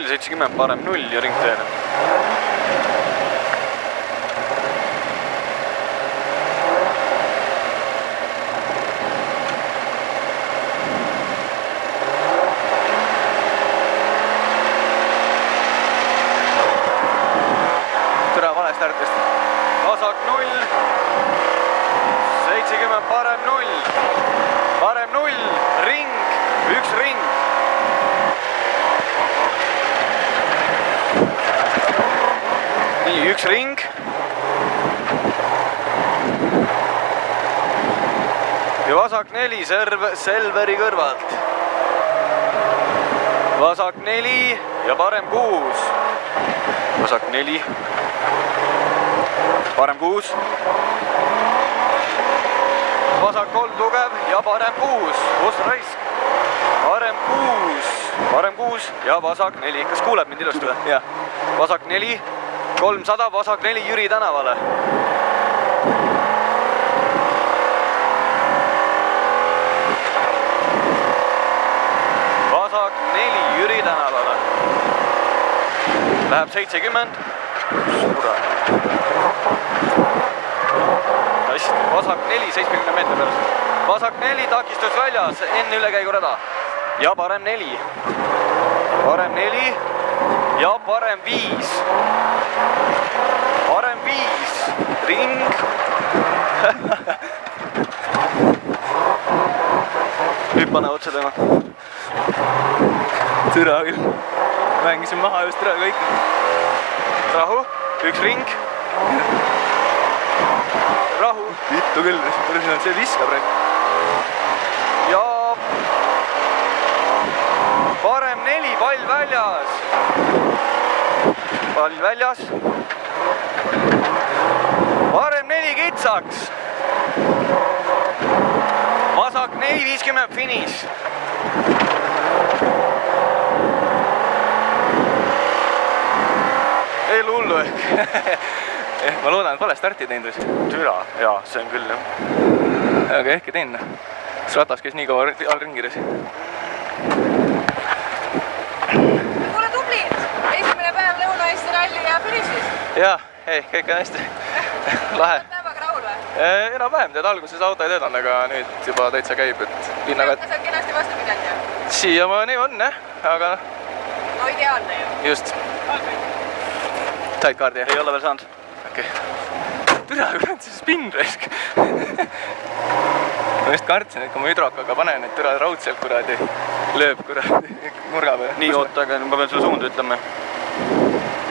0,70, parem 0 ja ringteele. Türa vale startist. Vasak 0, 70, parem 0, parem 0, ring, üks ring. Nii, üks ring. Ja vasak 4 Selveri kõrvalt. Vasak 4 ja parem 6. Vasak 4. Parem 6. Vasak 3 tugev ja parem 6. Kus raisk? Parem 6. Parem 6 ja vasak 4. Kas kuuleb mind ilusti või? Jah. Vasak 4. 300, vasak 4 Jüri tänavale. Vasak 4 Jüri tänavale. Läheb 70. Suure. Vasak 4, 70 meetri pärast. Vasak 4, takistus väljas, enne ülekäigurada. Ja parem 4. Parem 4 ja parem 5. Parem 5. Ring. Nüüd pane otsa tema. Türa küll. Mängisin maha just türa kõik. Rahu, üks ring. Rahu. Vittu küll, see viskab rääk. Ja parem 4, pall väljas. Pall väljas. Parem 4 kitsaks. Vasak 4, 50 finiš. Ei hullu ehk. Ma loodan, et vale starti teinud. Türa, jaa, see on küll jah. Aga ehk ei teinud. Kas ratas käis nii kaua all ringides? Kuule tublid! Esimene päev Lõuna-Eesti ralli ja finišis. Jaa, ei, kõik on hästi. Lahe. Päevaga rahul või? Enam-vähem, tead, alguses auto ei töötanud, aga nüüd juba täitsa käib, et linnaga... Kas on kenasti vastu pidanud ju? Siiamaani on, jah, aga... No ideaalne ju. Just. Said kaardi, jah? Ei ole veel saanud. Okei. Türa, kurat, see spinresk. Ma just kartsin, et kui ma hüdrokaga panen, et türa raudselt kuradi lööb kuradi nurga peale. Nii, oota, aga ma pean sulle suunda ütlema.